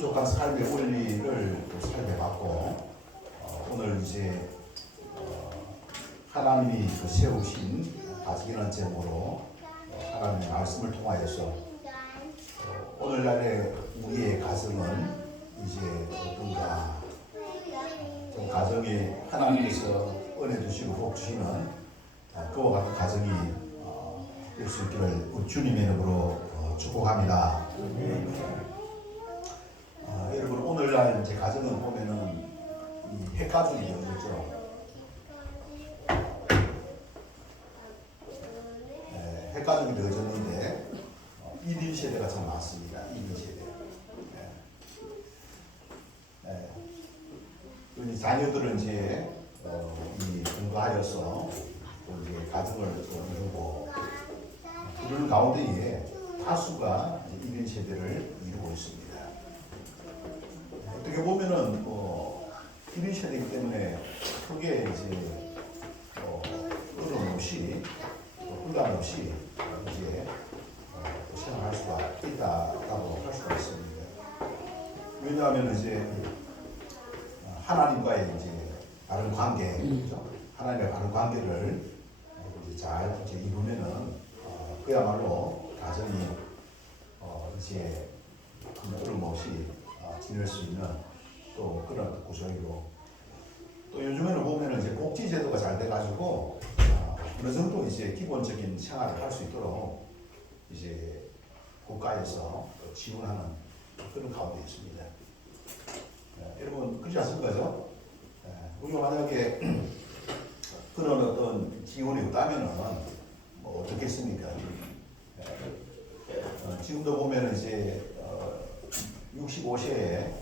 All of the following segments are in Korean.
풍족한 삶의 원리를 또 살펴봤고, 오늘 이제 하나님이 그 세우신 가정이라는 제목으로 하나님의 말씀을 통하여서 오늘날의 우리의 가정은 이제 어떤가, 좀 가정이 하나님께서 은혜 주시고 복 주시는 그와 같은 가정이 될 수 있기를 주님의 이름으로 축복합니다. 여러분, 오늘날 이제 가정은 보면은 이 핵가족이에요, 그렇죠? 핵가족이 되어졌는데 1인 세대가 참 많습니다. 1인 세대. 이 자녀들은 이제 이 공부하여서 또 이제 가정을 이루고, 그런 가운데에 다수가 1인 세대를 이루고 있습니다. 어떻게 보면은 1인 세대이기 때문에 크게 이제 어려움 없이 불감 없이 이제 생활할 수가 있다고 할 수가 있습니다. 왜냐하면 이제 하나님과의 이제 바른 관계, 그렇죠? 하나님의 바른 관계를 이제 잘 이제 이루면은 그야말로 가정이 이제 어려움 없이 지낼 수 있는 또 그런 구조이고, 또 요즘에는 보면은 이제 복지제도가 잘 돼가지고 어느 정도 이제 기본적인 생활을 할 수 있도록 이제 국가에서 지원하는 그런 가운데 있습니다. 여러분, 그렇지 않습니까? 우리가 만약에 그런 어떤 지원이 없다면은 뭐 어떻겠습니까? 지금도 보면은 이제 65세에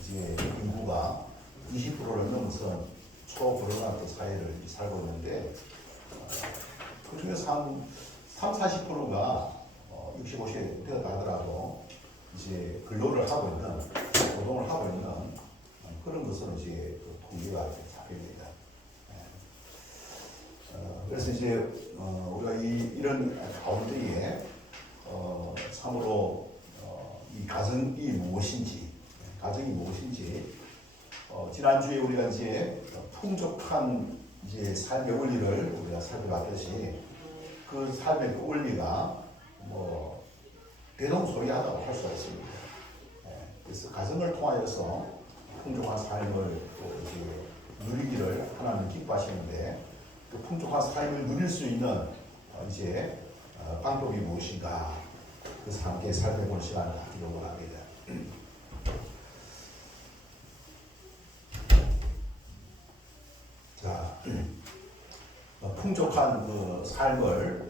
이제 인구가 20%를 넘어선 초고령화 사회를 살고 있는데, 그 중에서 한 40%가 65세 되었다 하더라도 이제 근로를 하고 있는, 노동을 하고 있는 그런 것은 이제 그 통계가 잡힙니다. 그래서 이제 우리가 이런 가운데에 참으로 이 가정이 무엇인지, 지난주에 우리가 이제 풍족한 이제 삶의 원리를 우리가 살펴봤듯이, 그 삶의 그 원리가 뭐 대동소이하다고 할 수가 있습니다. 그래서 가정을 통하여서 풍족한 삶을 또 이제 누리기를 하나님 기뻐하시는데, 그 풍족한 삶을 누릴 수 있는 이제 방법이 무엇인가, 그래서 함께 살펴볼 시간을 갖기를 원합니다. 자, 풍족한 그 삶을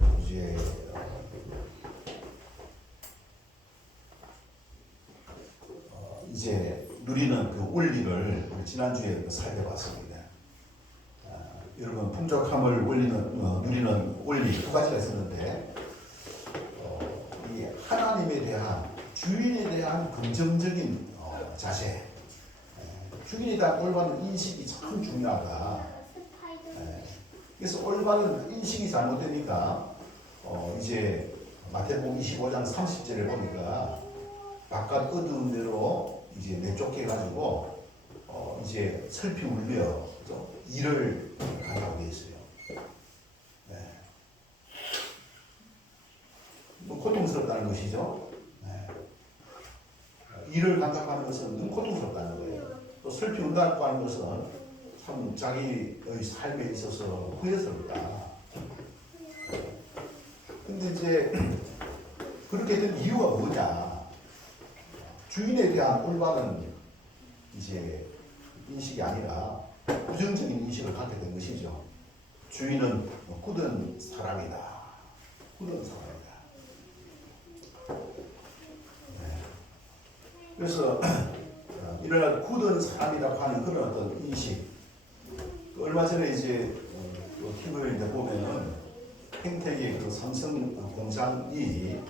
이제 누리는 그 원리를 지난주에 살펴봤습니다. 여러분, 풍족함을 누리는 원리 두 가지가 있었는데, 이 하나님에 대한, 주인에 대한 긍정적인 자세, 주인에 대한 올바른 인식이 참 중요하다. 그래서 올바른 인식이 잘못되니까 이제 마태복음 25장 30절에 보니까 바깥 어두운 데로 이제 내쫓겨가지고 이제 슬피 울며 일을 하라고 되어 있어요. 고통스럽다는 것이죠. 일을 간섭하는 것은 고통스럽다는 거예요. 또 슬피 운다고 하는 것은 참 자기의 삶에 있어서 후회스럽다. 근데 이제 그렇게 된 이유가 뭐냐? 주인에 대한 올바른 이제 인식이 아니라 부정적인 인식을 갖게 된 것이죠. 주인은 굳은 사람이다. 굳은 사람이다. 그래서 이런 굳은 사람이라고 하는 그런 어떤 인식, 얼마 전에 이제 TV를 이제 보면은 평택의 그 삼성 공장이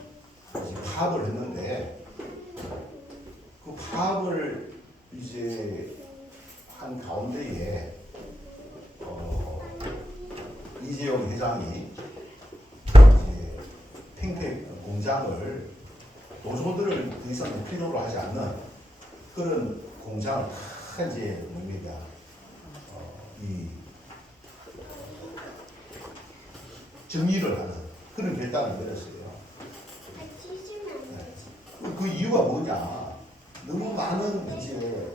이제 파업을 했는데, 그 파업을 이제 한 가운데에 이재용 회장이 이제 평택 공장을 노조들을 더 이상 필요로 하지 않는 그런 공장을 이제 뭡니까 이 정리를 하는 그런 결단을 내렸어요. 네. 그 이유가 뭐냐? 너무 많은 이제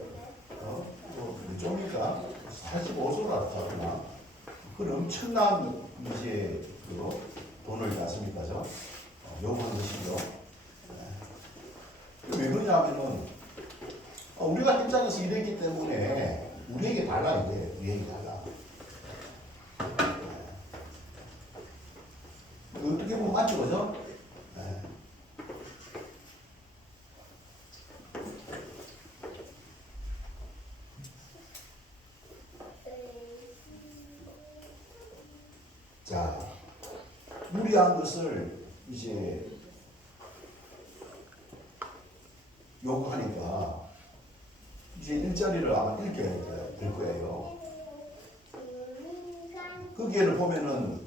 좀이니까 45소라 자꾸나 그 엄청난 이제 그 돈을 났습니까? 요구한 것이죠. 네. 왜 그러냐면은 우리가 현장에서 일했기 때문에 우리에게 달라 이게 우리에게 달라. 네. 어떻게 보면 맞죠, 그죠? 네. 자, 무리한 것을 이제 요구하니까 이제 일자리를 아마 잃게 될 거예요. 거기에를 보면은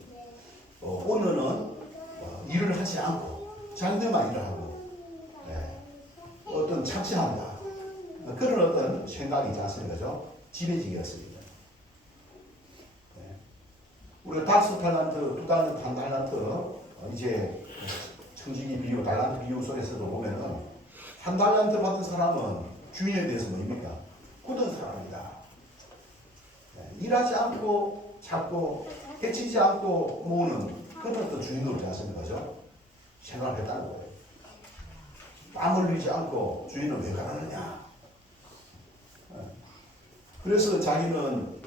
오늘은 일을 하지 않고 장대만 일을 하고 네. 어떤 착취한다 그런 어떤 생각이 있지 않습니까? 지배적이었습니다. 네. 우리가 닥스 탈란트, 두 달란트, 한 달란트 이제 청지기 비유, 달란트 비유 속에서도 보면은 한 달란트 받은 사람은 주인에 대해서 뭡니까? 굳은 사람이다. 네. 일하지 않고 찾고 해치지 않고 모으는 그런 어떤 주인으로 자신을 거죠. 생각을 했다는 거예요. 땀 흘리지 않고 주인은 왜 가라느냐. 네. 그래서 자기는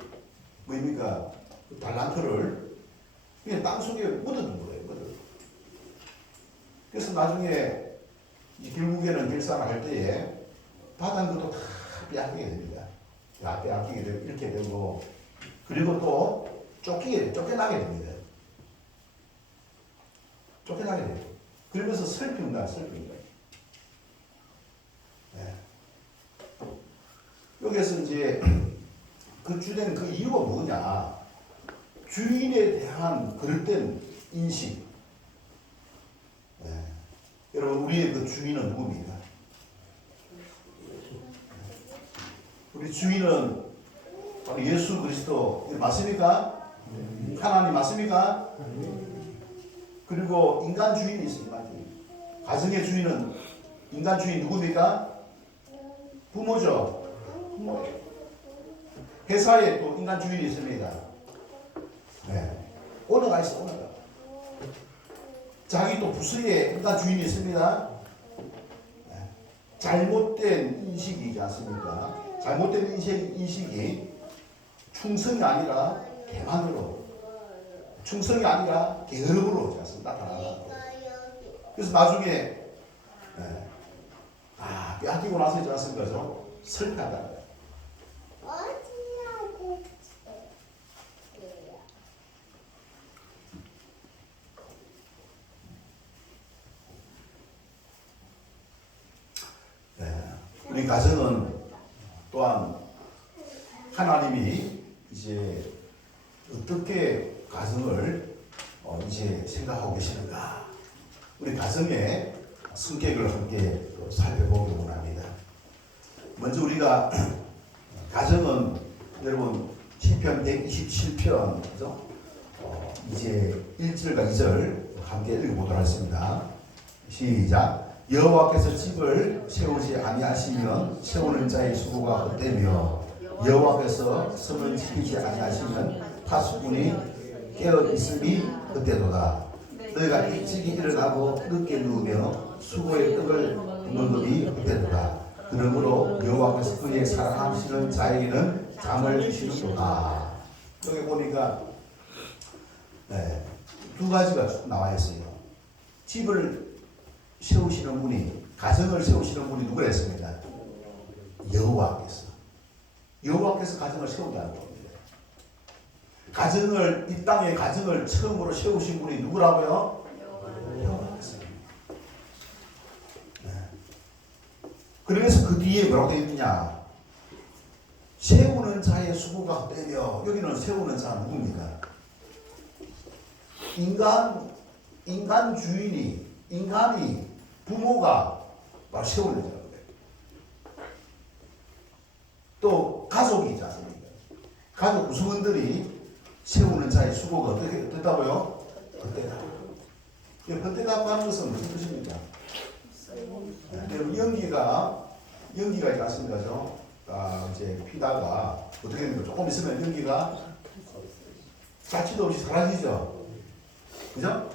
뭡니까? 그 달란트를 그냥 땅속에 묻어둔 거예요. 그래서 나중에 결국에는 결산을 할 때에 받은 것도 다 빼앗기게 됩니다. 다 빼앗기게 되고 이렇게 되고 그리고 또 쫓겨나게 됩니다. 쫓겨나게 돼요. 그러면서 슬픕니다. 네. 여기서 이제 그 주된 그 이유가 뭐냐? 주인에 대한 그릇된 인식. 네. 여러분 우리의 그 주인은 누굽니까? 우리 주인은 바로 예수 그리스도 맞습니까? 하나님 맞습니까? 그리고 인간 주인이 있습니다. 가정의 주인은 인간 주인 누굽니까? 부모죠. 회사에 또 인간 주인이 있습니다. 네. 오너가 있어, 오너가. 자기 또 부서에 인간 주인이 있습니다. 네. 잘못된 인식이지 않습니까? 잘못된 인식이 충성이 아니라 개만으로, 충성이 아니라 게으름으로 나타나는 거예요. 그래서 나중에 빼앗기고 나서 있지 않습니까? 슬퍼한다는 거예요. 우리 가정은 또한 하나님이 이제 어떻게 가정을 이제 생각하고 계시는가? 우리 가정의 성격을 함께 살펴보기 원합니다. 먼저 우리가 가정은 여러분 시편 127편 그죠? 이제 1절과 2절 함께 읽어보도록 하겠습니다. 시작. 여호와께서 집을 세우지 아니하시면 세우는 자의 수고가 헛되며 여호와께서 성을 지키지 아니하시면 파수꾼이 깨어 있음이 헛되도다. 너희가 일찍이 일어나고 늦게 누우며 수고의 떡을 먹음이 헛되도다. 그러므로 여호와께서 그의 사랑하시는 자에게는 잠을 주시는도다. 여기 보니까 두 가지가 쭉 나와 있어요. 집을 세우시는 분이, 가정을 세우시는 분이 누구라 했습니다? 여호와께서 가정을 세운다는 겁니다. 가정을, 이 땅에 가정을 처음으로 세우신 분이 누구라고요? 여호와께서. 그래서 그 뒤에 뭐라고 되어 있느냐? 세우는 자의 수고가 헛되며, 여기는 세우는 자는 누굽니까? 인간 주인이, 인간이, 부모가 막 세우는 자라는 거예요. 또 가족이 있지 않습니까? 가족 구성원들이 세우는 자의 수고가 어떻게 됐다고요? 헛되다. 헛되다고 하는 것은 무슨 뜻입니까? 연기가 있지 않습니까? 이제 피다가 어떻게 됩니까? 조금 있으면 연기가 자취도 없이 사라지죠. 그죠?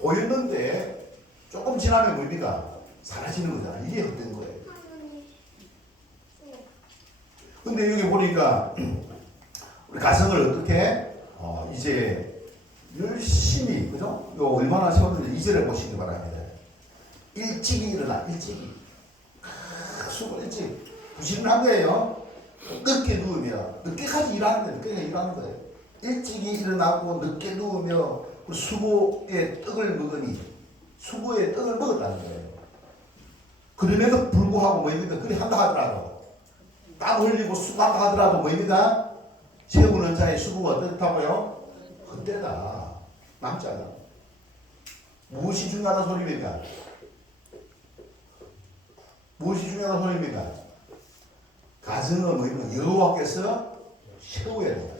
보였는데 조금 지나면 뭡니까? 사라지는 거잖아. 이게 헛된 거예요. 근데 여기 보니까 우리 가정을 어떻게 이제 열심히, 그죠? 요 얼마나 세웠는지 2절에 보시기 바랍니다. 일찍이 일어나, 일찍이. 수고 일찍. 부지런한 거예요. 늦게 누우며, 늦게까지 일하는 거예요. 늦게까지 일하는 거예요. 일찍이 일어나고 늦게 누우며 수고의 떡을 먹으니, 수고의 떡을 먹었다는 거예요. 그럼에도 불구하고 뭐입니까? 그리 한다 하더라도, 땀 흘리고 수고한다 하더라도 뭐입니까? 세우는 자의 수고가 어떻다고요? 헛되다. 남지 않아. 무엇이 중요하다 소리입니까? 무엇이 중요하다 소리입니까? 가정은 뭐입니까? 여호와께서 세워야 된다.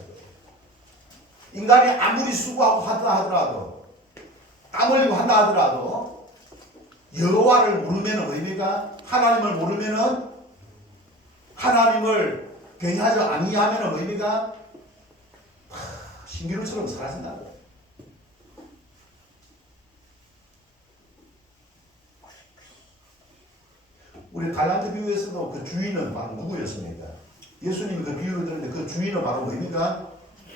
인간이 아무리 수고하고 한다 하더라도, 땀 흘리고 한다 하더라도 여호와를 모르면 뭐입니까? 하나님을 모르면은, 하나님을 경외하지 아니하면 뭐입니까? 신기루처럼 사라진다는 거예요. 우리 달란트 비유에서도 그 주인은 바로 누구였습니까? 예수님이 그 비유를 들었는데 그 주인은 바로 뭐입니까?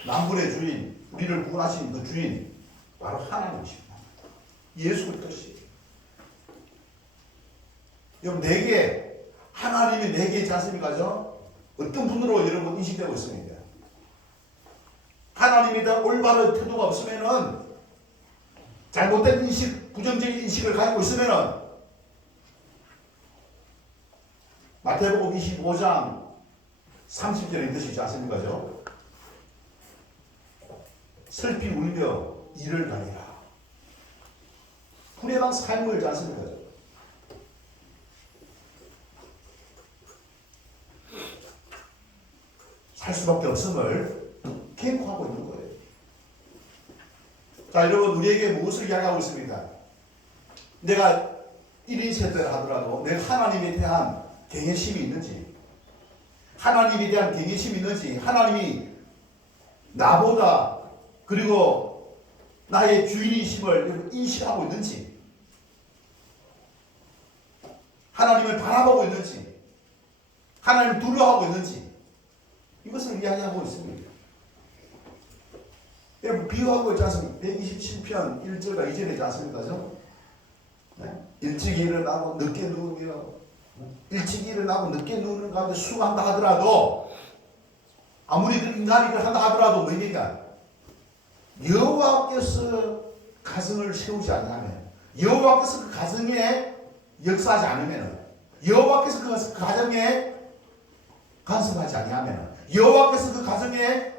만물의 주인, 우리를 구원하신 그 주인, 바로 하나님이십니다. 예수 그리스도시에요. 여러분, 내게, 하나님이 내게 있지 않습니까? 어떤 분으로 여러분 인식되고 있습니까? 하나님에 대한 올바른 태도가 없으면은, 잘못된 인식, 부정적인 인식을 가지고 있으면은, 마태복음 25장 30절에 뜻이지 않습니까? 슬피 울며 이를 다니라. 불행한 삶을 지 않습니까? 살 수밖에 없음을 계획하고 있는 거예요. 자, 여러분, 우리에게 무엇을 이야기하고 있습니까? 내가 1인 세대를 하더라도 내가 하나님에 대한 경외심이 있는지, 하나님에 대한 경외심이 있는지, 하나님이 나보다 그리고 나의 주인이심을 인식하고 있는지, 하나님을 바라보고 있는지, 하나님을 두려워하고 있는지, 이것을 이야기하고 있습니다. 여러분, 비유하고 있지 않습니까? 127편 1절과 2절에 있지 않습니까? 네? 일찍 일어나고 늦게 누우며, 일찍 일어나고 늦게 누우는 가운데 수고한다 하더라도, 아무리 인간이 그걸 한다 하더라도 뭐입니까? 여호와께서 가정을 세우지 않으면, 여호와께서 그 가정에 역사하지 않으면, 여호와께서 그 가정에 간섭하지 아니하면, 여호와께서 그 가정에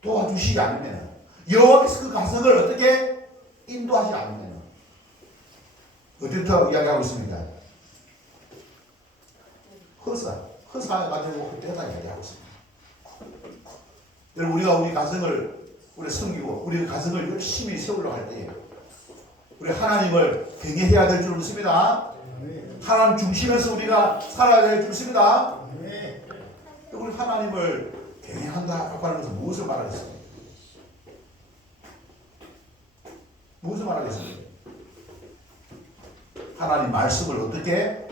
도와주시지 않으면, 여호와께서 그 가정을 어떻게 인도하지 않으면, 어떻다고 이야기하고 있습니다. 허사해가지고 헛되다 이야기하고 있습니다. 여러분, 우리가 우리 가정을 우리 섬기고 우리 가정을 열심히 세우려고 할 때 우리 하나님을 경외해야 될 줄 믿습니다. 하나님 중심에서 우리가 살아야 될 줄 믿습니다. 우리 하나님을 경외한다고 하는 것은 무엇을 말하겠습니까? 무엇을 말하겠습니까? 하나님 말씀을 어떻게,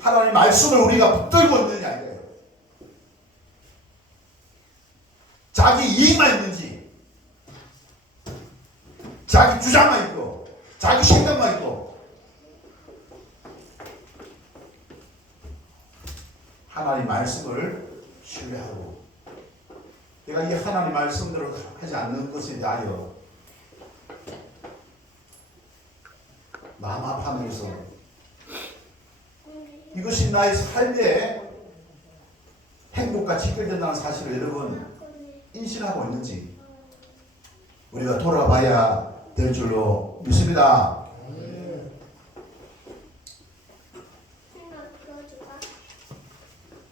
하나님 말씀을 우리가 붙들고 있느냐 이거예요. 자기 이익만 있는지, 자기 주장만 있고, 자기 생각만 있고, 하나님 말씀을 신뢰하고, 내가 이 하나님 말씀대로 하지 않는 것에 대하여 마음 아파하면서 이것이 나의 삶의 행복과 직결된다는 사실을 여러분 인식하고 있는지 우리가 돌아봐야 될 줄로 믿습니다.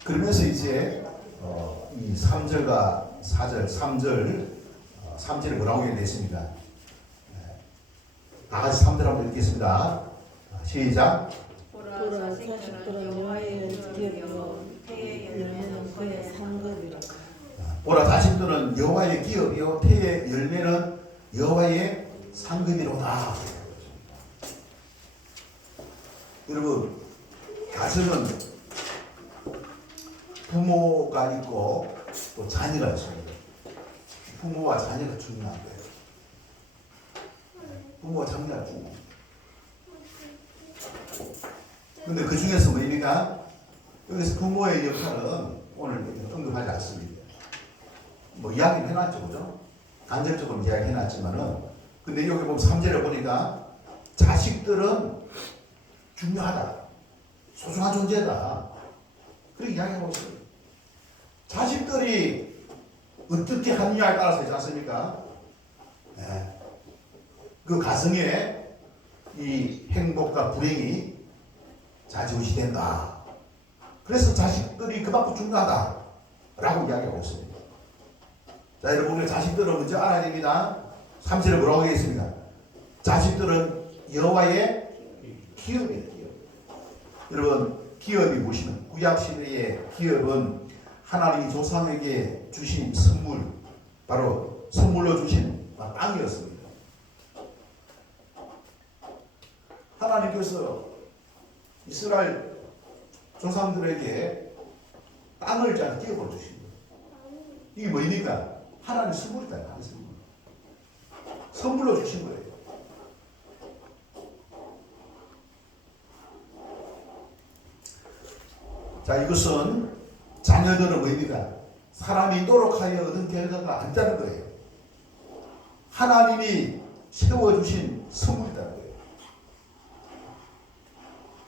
그러면서 이제 이 3절과 4절, 3절을 뭐라고 얘기했습니까? 다 같이 3절 한번 읽겠습니다. 시작. 보라 자식들은 여호와의 기업이요 태의 열매는 그의 상급이라. 보라 자식들은 여호와의 기업이요 태의 열매는 여호와의 상급이로다. 여러분, 가정은 부모가 있고 또 자녀가 있습니다. 부모와 자녀가 중요한 거예요. 부모와 자녀가 중요합니다. 근데 그 중에서 뭐입니까? 여기서 부모의 역할은 오늘 언급하지 않습니다. 뭐 이야기는 해놨죠, 그죠? 간접적으로 이야기 해놨지만은, 근데 여기 보면 3절에 보니까 자식들은 중요하다. 소중한 존재다. 그렇게 이야기하고 있어요. 자식들이 어떻게 하느냐에 따라서 있지 않습니까? 네. 그 가정의 이 행복과 불행이 좌지우지 된다. 그래서 자식들이 그만큼 중요하다라고 이야기하고 있습니다. 자, 여러분, 우리 자식들은 먼저 알아야 됩니다. 3절에 뭐라고 하겠습니까? 자식들은 여호와의 기업이에요. 기업. 여러분, 기업이 무엇이면 구약시대의 기업은 하나님이 조상에게 주신 선물, 바로 선물로 주신 땅이었습니다. 하나님께서 이스라엘 조상들에게 땅을 기업으로 주신 거예요. 이게 뭐입니까? 하나님 선물이다. 하나님 선물. 선물로 주신 거예요. 자, 이것은 자녀들은 뭐입니까? 사람이 노력하여 얻은 결과가 아니다는 거예요. 하나님이 세워주신 선물이라는 거예요.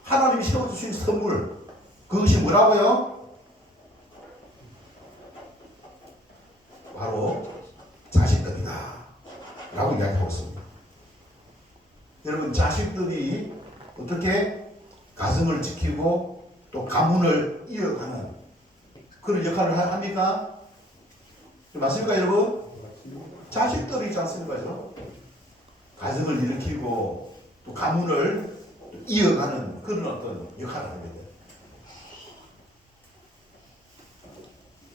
하나님이 세워주신 선물, 그것이 뭐라고요? 바로 자식들이다 라고 이야기하고 있습니다. 여러분, 자식들이 어떻게 가정을 지키고 또 가문을 이어가는 그런 역할을 합니까? 맞습니까, 여러분? 자식들이 있지 않습니까? 가정을 일으키고 또 가문을 이어가는 그런 어떤 역할을 합니다.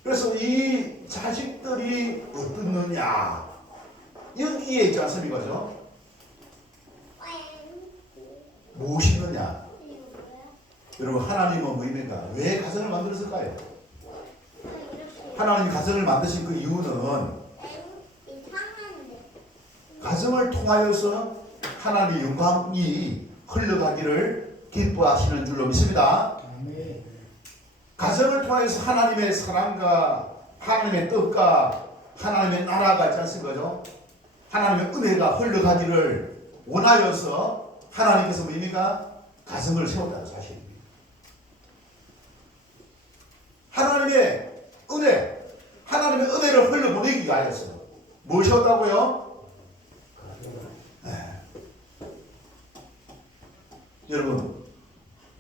그래서 이 자식들이 어떻느냐, 여기에 있지 않습니까? 무엇이느냐? 여러분, 하나님은 뭐입니까? 왜 가정을 만들었을까요? 하나님이 가정을 만드신 그 이유는 가정을 통하여서 하나님의 영광이 흘러가기를 기뻐하시는 줄로 믿습니다. 가정을 통해서 하나님의 사랑과 하나님의 뜻과 하나님의 나라가 있지 않습니까? 하나님의 은혜가 흘러가기를 원하여서 하나님께서 뭐입니까? 가정을 세웠다는 사실입니다. 하나님의 은혜, 하나님의 은혜를 흘러보내기 위하여서 무엇이었다고요? 네. 여러분,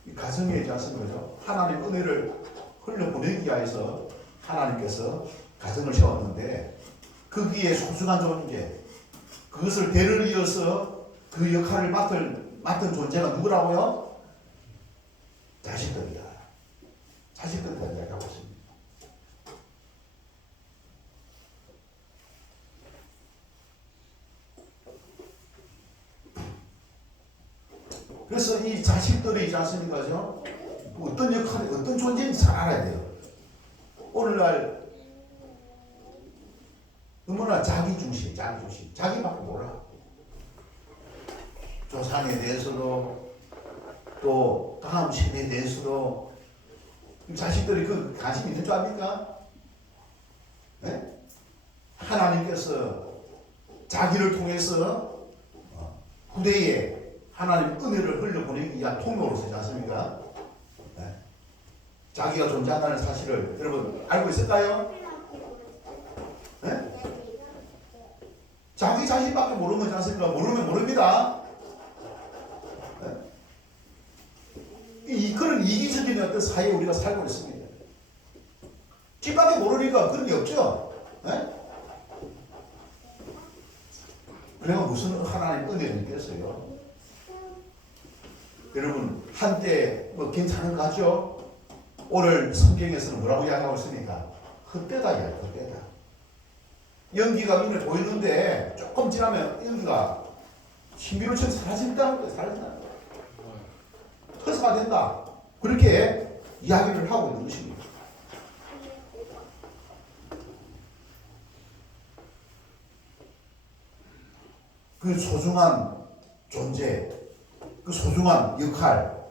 이 가정에 있지 않습니까? 하나님의 은혜를 흘러보내기 위하여서 하나님께서 가정을 세웠는데, 거기에 소중한 존재, 그것을 대를 이어서 그 역할을 맡은 존재가 누구라고요? 자식들이다. 자식들이다 이야기하고 있습니다. 그래서 이 자식들이 있지 않습니까? 어떤 역할이, 어떤 존재인지 잘 알아야 돼요. 오늘날 너무나 자기중심, 자기밖에 몰라. 조상에 대해서도 또 다음 세대에 대해서도 자식들이 그 관심이 있는 줄 압니까? 네? 하나님께서 자기를 통해서 후대에 하나님 은혜를 흘려보내기 위한 통로로 쓰지 않습니까? 네? 자기가 존재한다는 사실을 여러분 알고 있을까요? 네? 자기 자신밖에 모르는 거지 않습니까? 모르면 모릅니다. 네? 그런 이기적인 어떤 사회에 우리가 살고 있습니다. 집밖에 모르니까 그런 게 없죠. 예? 그래가 무슨 하나님 은혜를 있겠어요? 여러분 한때 뭐 괜찮은 거 같죠? 오늘 성경에서는 뭐라고 이야기하고 있습니까? 헛되다 이야기, 헛되다. 연기가 눈에 보이는데 조금 지나면 연기가 신비로처럼 사라진다는 거예요. 사라진다는 거예요. 허사가 된다. 그렇게 이야기를 하고 있는 것입니다. 그 소중한 존재, 그 소중한 역할,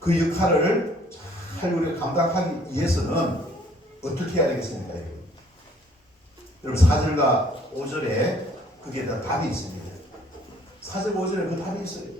그 역할을 잘 우리가 감당하기 위해서는 어떻게 해야 되겠습니까? 여러분 4절과 5절에 그게 다 답이 있습니다. 4절 5절에 그 답이 있어요.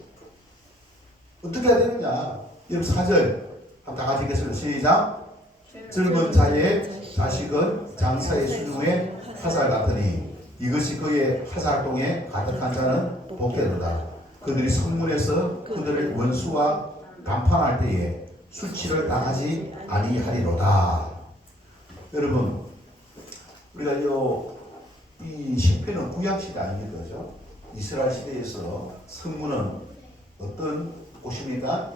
어떻게 해야 되느냐? 여러분 4절 다 같이 읽겠습니다. 시작. 젊은 자의 자식은 장사의 수중에 화살 같으니 이것이 그의 화살동에 가득한 자는 복되도다. 그들이 성문에서 그들의 원수와 담판할 때에 수치를 당하지 아니하리로다. 여러분 우리가 이 시편은 구약 시대 아닙니까? 그죠? 이스라엘 시대에서 성문은 어떤 곳입니까?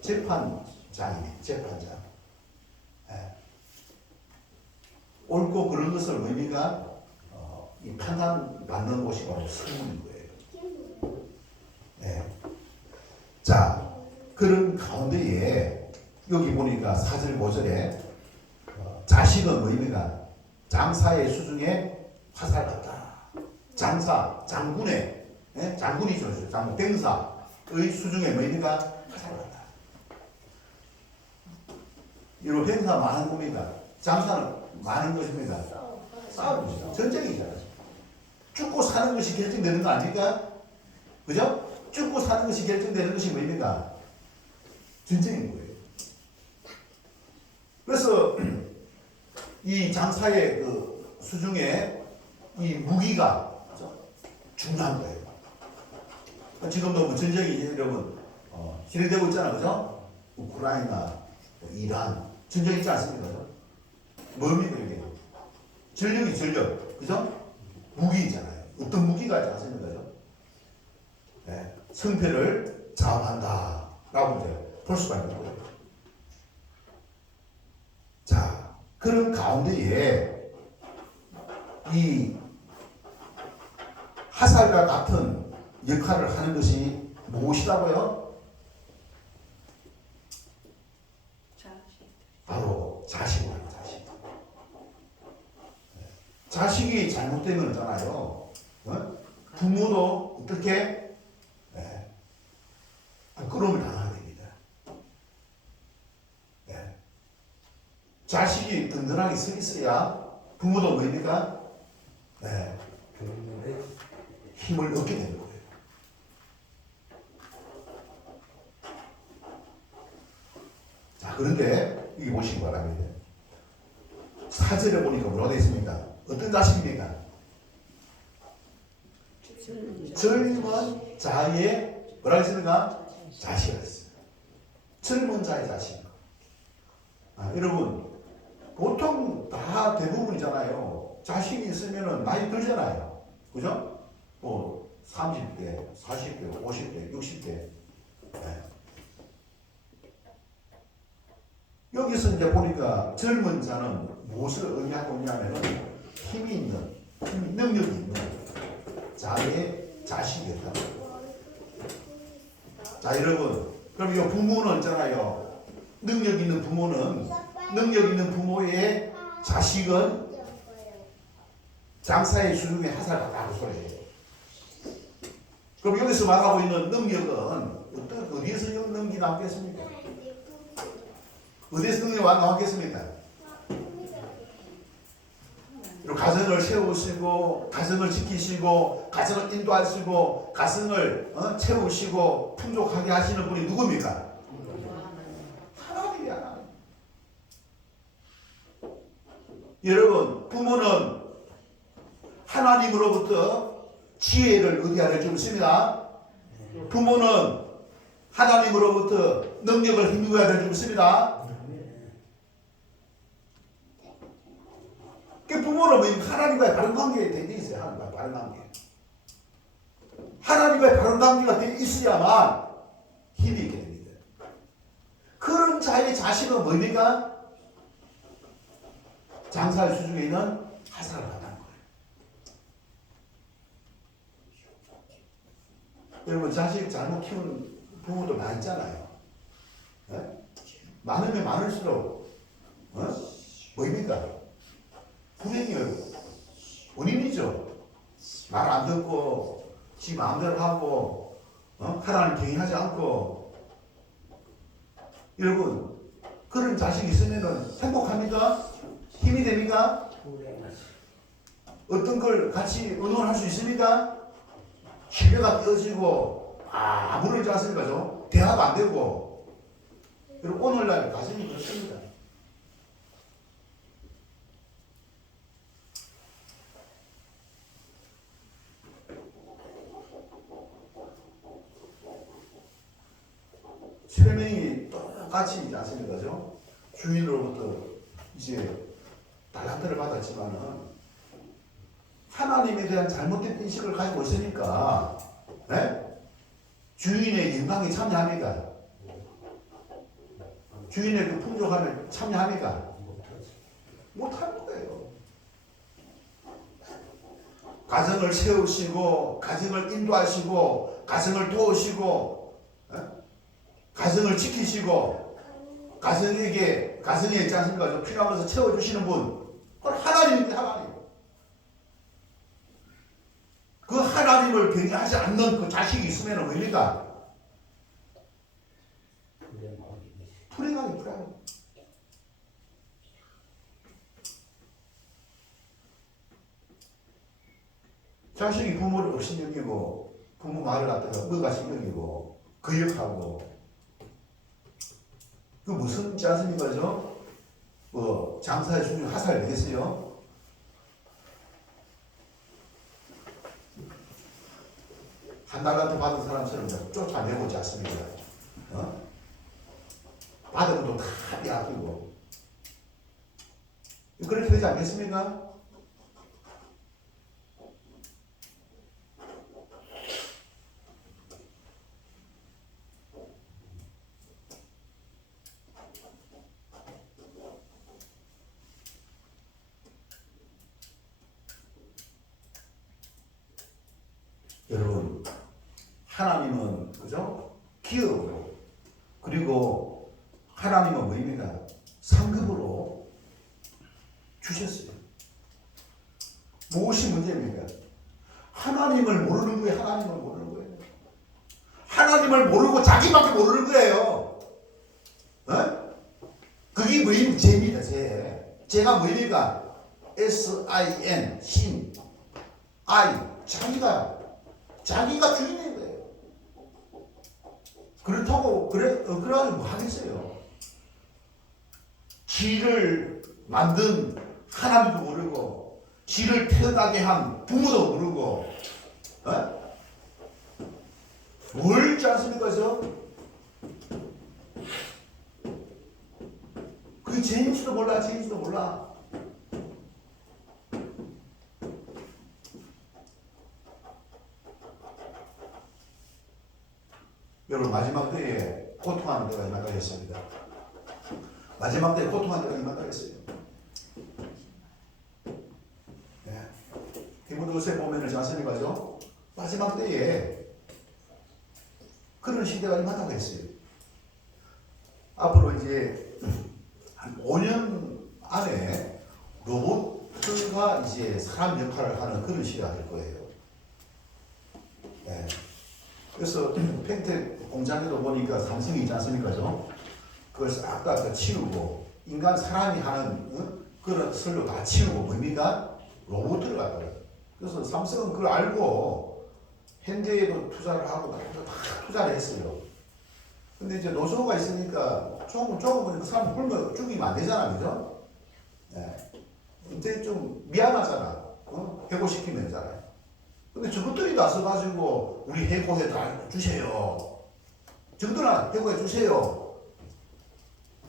재판장입니다. 재판장. 예. 옳고 그런 것을 의미가 이 판단받는 곳이 바로 성문인 거예요. 예. 자, 그런 가운데에 여기 보니까 4절 5절에 자식은 의미가 장사의 수중에 화살 같다. 장사, 장군의, 예? 장군이죠. 장군, 병사의 수중에 의미가 화살 같다. 이런 행사 많은 겁니다. 장사는 많은 것입니다. 싸움이죠. 전쟁이잖아요. 죽고 사는 것이 결정되는 거 아닙니까? 그죠? 죽고 사는 것이 결정되는 것이 뭡니까? 전쟁인 거예요. 그래서 이 장사의 그 수중에 이 무기가 중요한 거예요. 지금도 뭐 전쟁이 여러분 진행되고 있잖아요. 그죠? 우크라이나, 이란 전쟁 있지 않습니까? 그죠? 뭡니까 이게? 전력이 전력. 그죠? 무기잖아요. 어떤 무기가 있지 않습니까? 그죠? 네. 승패를 좌우한다. 라고 이제 볼 수가 있는 거예요. 자, 그런 가운데에 이 화살과 같은 역할을 하는 것이 무엇이라고요? 바로 자식이에요. 자식. 자식이 잘못되면 있잖아요. 부모도 어떻게 부끄러움을 당하게 됩니다. 자식이 든든하게 서 있어야 부모도 뭡니까? 힘을 얻게 되는 거예요. 자, 그런데 여기 보시기 바랍니다. 4절에 보니까 뭐라고 되어 있습니까? 어떤 자식입니까? 젊은 자의 뭐라고 했습니까? 자식이라 했어요. 젊은 자의 자식. 여러분 보통 다 대부분이잖아요. 자식이 있으면 나이 들잖아요. 그죠? 뭐 30대, 40대, 50대, 60대. 여기서 이제 보니까 젊은 자는 무엇을 의미하고 있냐면 힘이 있는, 능력이 있는 자의 자식이었다. 자, 여러분, 그럼 이 부모는 있잖아요. 능력 있는 부모의 자식은 장사의 수중에 화살 같다고 소리해요. 그럼 여기서 말하고 있는 능력은 어디에서 능력이 나오겠습니까? 어디에서 능력이 나오겠습니까? 가정을 세우시고, 가정을 지키시고, 가정을 인도하시고, 가정을 채우시고, 풍족하게 하시는 분이 누굽니까? 하나님이야. 여러분, 부모는 하나님으로부터 지혜를 의뢰하여 줍습니다. 부모는 하나님으로부터 능력을 힘입어야 줍습니다. 그 부모는 뭐 하나님과의 바른 관계에 돼 있어요. 하나님과의 바른 관계. 하나님과의 바른 관계가 돼 있어야만 힘이 있게 됩니다. 그런 자의 자식은 뭡니까? 장사의 수중에 있는 하사를 받는 거예요. 여러분 자식 잘못 키운 부모도 많이 있잖아요. 네? 많으면 많을수록 뭐입니까? 불행이에요. 원인이죠. 말 안 듣고 지 마음대로 하고 하나님 경외하지 않고. 여러분 그런 자식이 있으면 행복합니까? 힘이 됩니까? 어떤 걸 같이 의논할 수 있습니까? 신뢰가 깨어지고 무너지지 않습니까? 대화가 안 되고. 여러분 오늘날 가정이 그렇습니다. 세 명이 똑같이 있지 않습니까? 주인으로부터 이제 달란트를 받았지만은 하나님에 대한 잘못된 인식을 가지고 있으니까 주인의 영광에 참여합니까? 주인의 그 풍족함에 참여합니까? 못하는 거예요. 가정을 세우시고 가정을 인도하시고 가정을 도우시고 가정을 지키시고 가정에 있지 않습니까? 필요한 것을 채워주시는 분, 그건 하나님입니다. 하나님. 그 하나님을 경외하지 않는 그 자식이 있으면 뭡니까? 불행하게. 자식이 부모를 업신여기고 부모 말을 갖다가 의가심 여기고 거역하고, 그 무슨 있지 않습니까? 장사의 중에 하살 되겠어요? 한 달란트 받은 사람처럼 쫓아내고 있지 않습니까? 받은 것도 다 빼앗기고. 그렇게 되지 않겠습니까? 여러분, 하나님은 기업으로, 그리고 하나님은 뭐입니까? 상급으로 주셨어요. 무엇이 문제입니까? 하나님을 모르는 거예요. 하나님을 모르는 거예요. 하나님을 모르고 자기밖에 모르는 거예요. 그게 뭐입니까? 죄입니다. 죄가 뭐입니까? S-I-N, 신, I, 자기가 주인인 거예요. 그렇다고 그래가지고 뭐 하겠어요? 지를 만든 하나님도 모르고, 지를 태어나게 한 부모도 모르고, 뭘 있지 않습니까? 그게 죄인지도 몰라. 여러분, 마지막 때에 고통하는 때가 임한다겠습니다. 마지막 때에 고통하는 때가 임한다겠어요. 디모데후서에 보면은 자세히 봐죠. 마지막 때에 그런 시대가 임한다고 했어요. 앞으로 이제 한 5년 안에 로봇가 이제 사람 역할을 하는 그런 시대가 될 거예요. 그래서 펜텍 공장에도 보니까 삼성이 있지 않습니까? 그걸 싹 다 치우고, 인간 사람이 하는 그런 설로 다 치우고, 뭡니까? 로봇을 갖다가. 그래서 삼성은 그걸 알고 현대에도 투자를 하고 다 투자를 했어요. 근데 이제 노조가 있으니까 조금 그 사람 굶어 죽이면 안 되잖아, 그죠? 이제 좀 미안하잖아. 해고시키면 되잖아요. 근데 저것들이 나서가지고 우리 해고해 주세요. 저것들아 해고해 주세요.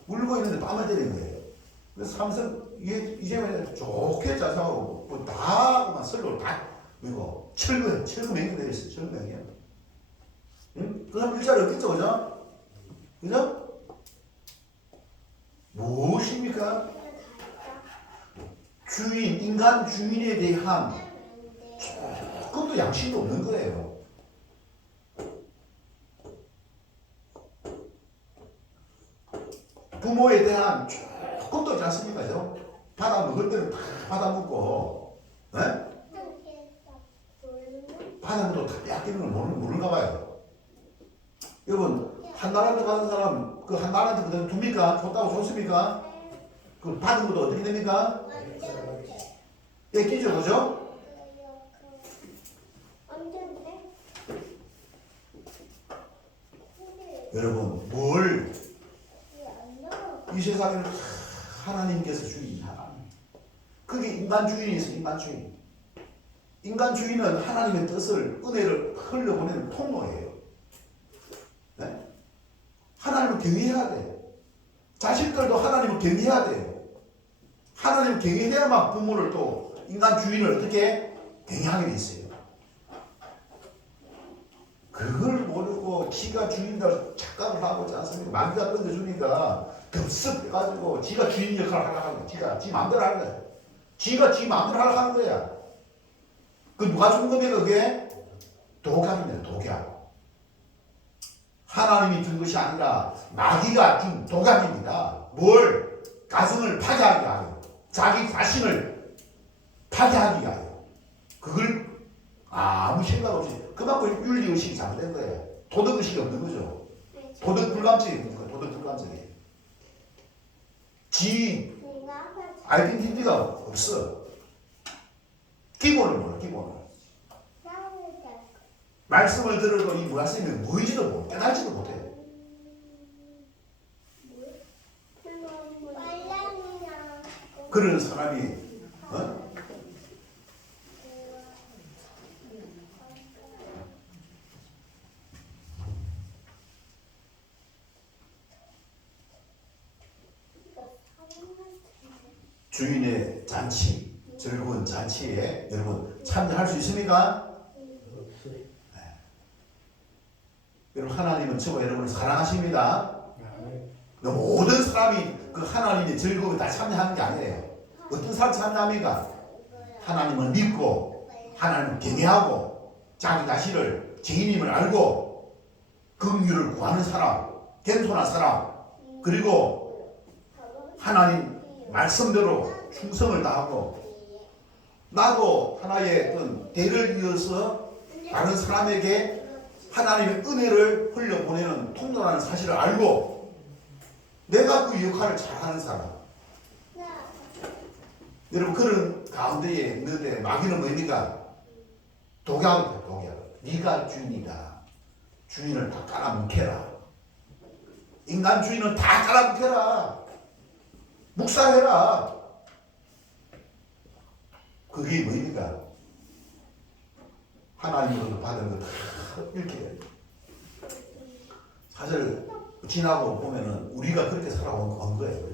울고 있는데 뺨을 때리는 거예요. 그래서 삼성 이제 좋게 자상하고 뭐다 그만 설로 다 이거 철거 명령 있어. 철거 명령. 응? 그 사람 일자리 없겠죠, 그죠? 그죠? 무엇입니까? 주인, 인간 주인에 대한 조금도 양심도 없는 거예요. 부모에 대한 조금도 없지 않습니까? 받아 먹을 때는 다 받아 먹고, 네? 받아 먹어도 다 빼앗기는 걸 모르는가 봐요. 여러분, 한 달한테 받은 사람, 그 한 달한테 그대로 둡니까? 줬다고 줬습니까? 그 받은 것도 어떻게 됩니까? 뺏기죠, 그죠? 여러분, 이 세상에는 하나님께서 주인이야. 그게 인간 주인이 있어, 인간 주인. 인간 주인은 하나님의 뜻을, 은혜를 흘려보내는 통로예요. 네? 하나님을 경외해야 돼요. 자식들도 하나님을 경외해야 돼요. 하나님을 경외해야만 부모를 또 인간 주인을 어떻게 경외하게 돼 있어요. 그걸 모르고 지가 주인이라고 착각을 하고 있지 않습니까? 마귀가 던져주니까 급습 해가지고 지가 주인 역할을 하려고 하는 거야. 지 마음대로 하는 거야. 지가 지 마음대로 하려고 하는 거야. 그 누가 준 겁니까 그게? 독약입니다. 독약. 하나님이 준 것이 아니라 마귀가 준 독약입니다. 뭘? 가정을 파괴하기 위하여. 자기 자신을 파괴하기 위하여. 그걸 아무 생각 없이 그만큼 윤리의식이 잘못된 거예요. 도덕의식이 없는 거죠. 도덕 불감증이 있는 거예요. 도덕 불감증이. 지 아이덴티티가 없어. 기본을 몰라. 기본을. 말씀을 들어도 이 말씀이 뭐인지도 모르고 깨달지도 못해. 그런 사람이 주인의 잔치, 즐거운 잔치에 여러분 참여할 수 있습니까? 네. 여러분 하나님은 저와 여러분을 사랑하십니다. 모든 사람이 그 하나님의 즐거움에 다 참여하는 게 아니에요. 어떤 사람이 참여합니까? 하나님을 믿고 하나님을 경외하고 자기 자신을 죄인임을 알고 긍휼을 구하는 사람, 겸손한 사람, 그리고 하나님 말씀대로 충성을 다하고 나도 하나의 어떤 대를 이어서 다른 사람에게 하나님의 은혜를 흘려보내는 통로라는 사실을 알고 내가 그 역할을 잘하는 사람. 여러분 그런 가운데에 있는데 마귀는 뭡니까? 독약이다. 독약. 네가 주인이다. 주인을 다 깔아뭉개라. 인간 주인은 다 깔아뭉개라. 묵살해라. 그게 뭡니까? 하나님으로부터 받은 거 다 이렇게. 사실 지나고 보면은 우리가 그렇게 살아온 거예요.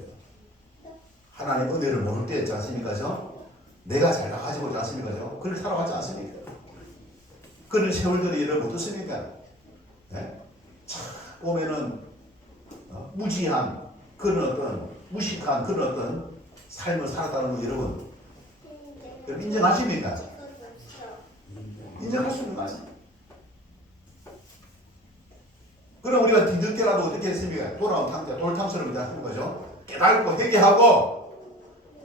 하나님 은혜를 모를 때 있지 않습니까? 내가 잘 가지고 있지 않습니까? 그걸 살아왔지 않습니까? 그런 세월들이 여러분 어떻습니까? 네? 참 보면은 무지한 그런 어떤 무식한 그런 어떤 삶을 살았다는 거 여러분 인정하십니까? 인정할 수 있는 거아니에요? 그럼 우리가 뒤늦게라도 어떻게 했습니까? 돌아온 탕자, 돌탐스럽게 하는 거죠. 깨닫고 회개하고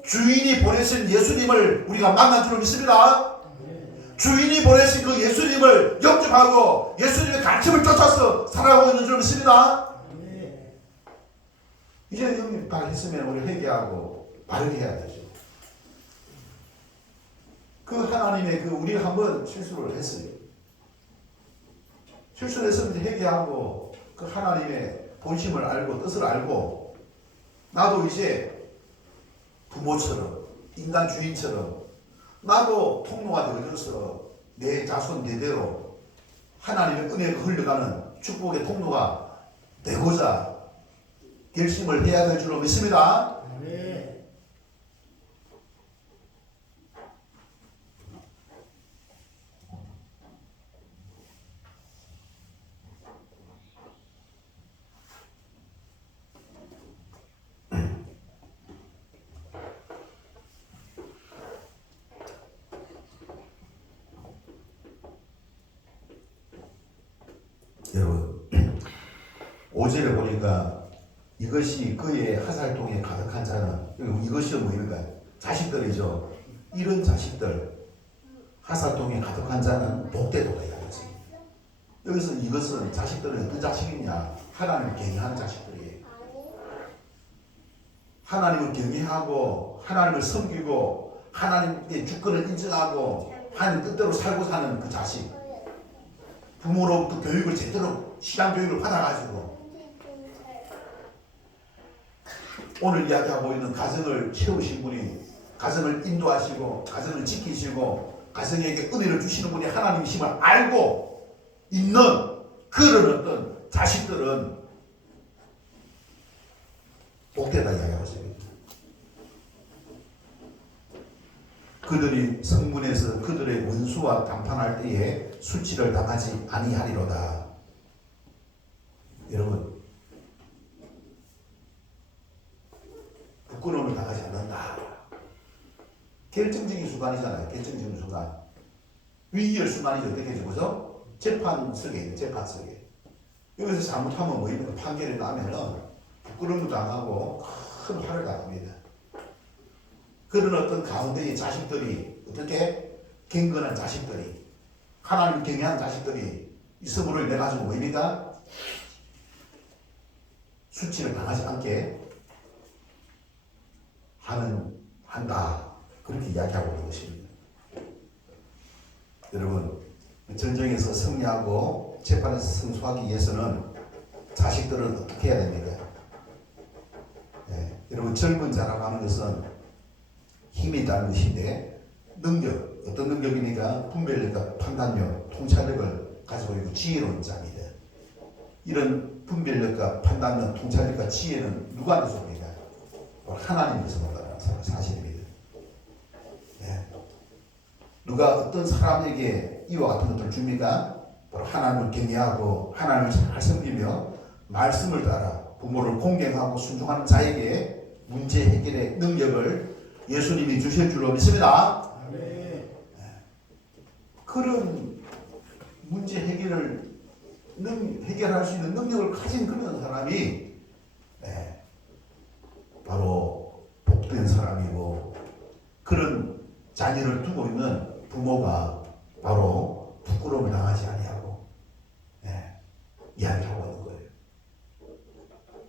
주인이 보내신 예수님을 우리가 만난 줄 믿습니다. 주인이 보내신 그 예수님을 영접하고 예수님의 가르침을 쫓아서 살아가고 있는 줄 믿습니다. 이제 영접 다 했으면 우리 회개하고 바르게 해야 되죠. 그 하나님의 그 우리가 한번 실수를 했어요. 실수를 했으면 회개하고 그 하나님의 본심을 알고 뜻을 알고 나도 이제 부모처럼 인간 주인처럼 나도 통로가 되어져서 내 자손 대대로 하나님의 은혜가 흘러가는 축복의 통로가 되고자 결심을 해야 될 줄로 믿습니다. 5절에 보니까 이것이 그의 하살통에 가득한 자는, 이것이 뭐입니까? 자식들이죠. 이런 자식들, 하살통에 가득한 자는 복되도다 이야기했습니다. 여기서 이것은 자식들은 어떤 자식이냐? 하나님을 경외하는 자식들이에요. 하나님을 경외하고 하나님을 섬기고 하나님의 주권을 인정하고 하나님 뜻대로 살고 사는 그 자식. 부모로부터 교육을 제대로 신앙 교육을 받아가지고 오늘 이야기하고 있는 가정을 세우신 분이, 가정을 인도하시고 가정을 지키시고 가정에게 은혜를 주시는 분이 하나님이심을 알고 있는 그런 어떤 자식들은 복되다 이야기하고 있습니다. 그들이 성문에서 그들의 원수와 담판할 때에 수치를 당하지 아니하리로다. 여러분, 부끄러움을 당하지 않는다. 결정적인 순간이잖아요. 결정적인 순간. 위기의 순간이죠. 어떻게 되죠? 그죠? 재판 속에 있는 재판 속에. 여기서 잘못하면 뭐 있는 판결이 나면은 부끄러움도 당하고 큰 화를 당합니다. 그런 어떤 가운데의 자식들이 어떻게 경건한 자식들이 하나님을 경외하는 자식들이 있음으로 인해 가지고 뭐입니까? 수치를 당하지 않게 한다. 그렇게 이야기하고 있는 것입니다. 여러분, 전쟁에서 승리하고 재판에서 승소하기 위해서는 자식들은 어떻게 해야 됩니까? 여러분, 젊은 자라고 하는 것은 힘이 있다는 것인데 능력, 어떤 능력이니까 분별력과 판단력, 통찰력을 가지고 있고 지혜로운 자입니다. 이런 분별력과 판단력, 통찰력과 지혜는 누구한테 줍니까? 하나님께서 온다는 사실입니다. 누가 어떤 사람에게 이와 같은 것들을 줍니까? 바로 하나님을 경외하고 하나님을 잘 섬기며 말씀을 따라 부모를 공경하고 순종하는 자에게 문제 해결의 능력을 예수님이 주실 줄로 믿습니다. 그런 문제 해결을 해결할 수 있는 능력을 가진 그런 사람이 바로 복된 사람이고, 그런 자녀를 두고 있는 부모가 바로 부끄러움을 당하지 아니하고 이야기하고 있는 거예요.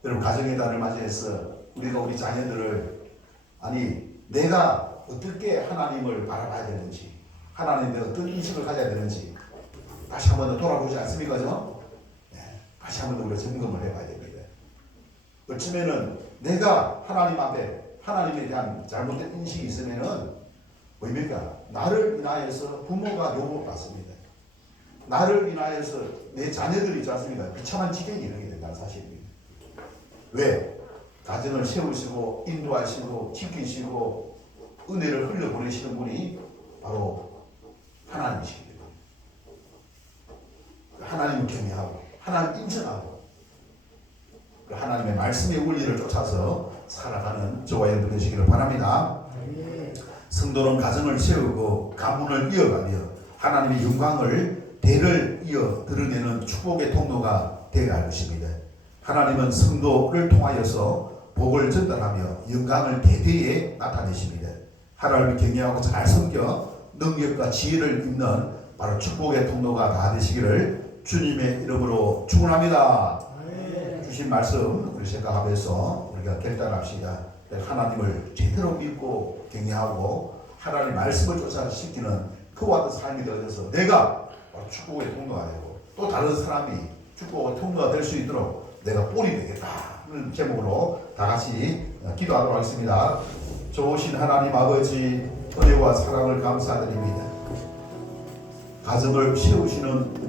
여러분, 가정의 달을 맞이해서 우리가 우리 자녀들을 내가 어떻게 하나님을 바라봐야 되는지, 하나님에 대해 어떤 인식을 가져야 되는지 다시 한 번 더 돌아보지 않습니까? 다시 한 번 더 우리가 점검을 해봐야 됩니다. 어쩌면은 내가 하나님 앞에 하나님에 대한 잘못된 인식이 있으면은 뭐입니까? 나를 인하여서 부모가 욕을 받습니다. 나를 인하여서 내 자녀들이 있지 않습니까? 비참한 지경이 이르게 된다는 사실입니다. 왜? 가정을 세우시고 인도하시고 지키시고 은혜를 흘려보내시는 분이 바로 하나님이십니다. 하나님을 경외하고 하나님을 인정하고 하나님의 말씀의 원리를 쫓아서 살아가는 저와 여러분 되시기를 바랍니다. 성도는 가정을 세우고 가문을 이어가며 하나님의 영광을 대를 이어 드러내는 축복의 통로가 되어야 할 것입니다. 하나님은 성도를 통하여서 복을 전달하며 영광을 대대에 나타내십니다. 하나님을 경외하고 잘 섬겨 능력과 지혜를 입는 바로 축복의 통로가 다 되시기를 주님의 이름으로 축원합니다. 주신 말씀 우리 생각하면서 우리가 결단합시다. 하나님을 제대로 믿고 경외하고 하나님의 말씀을 쫓아지키는 그와 같은 삶이 되어서 내가 축복의 통로가 되고 또 다른 사람이 축복의 통로가 될 수 있도록 내가 꼴이 되겠다 하는 제목으로 다 같이 기도하도록 하겠습니다. 좋으신 하나님 아버지, 은혜와 사랑을 감사드립니다. 가정을 세우시는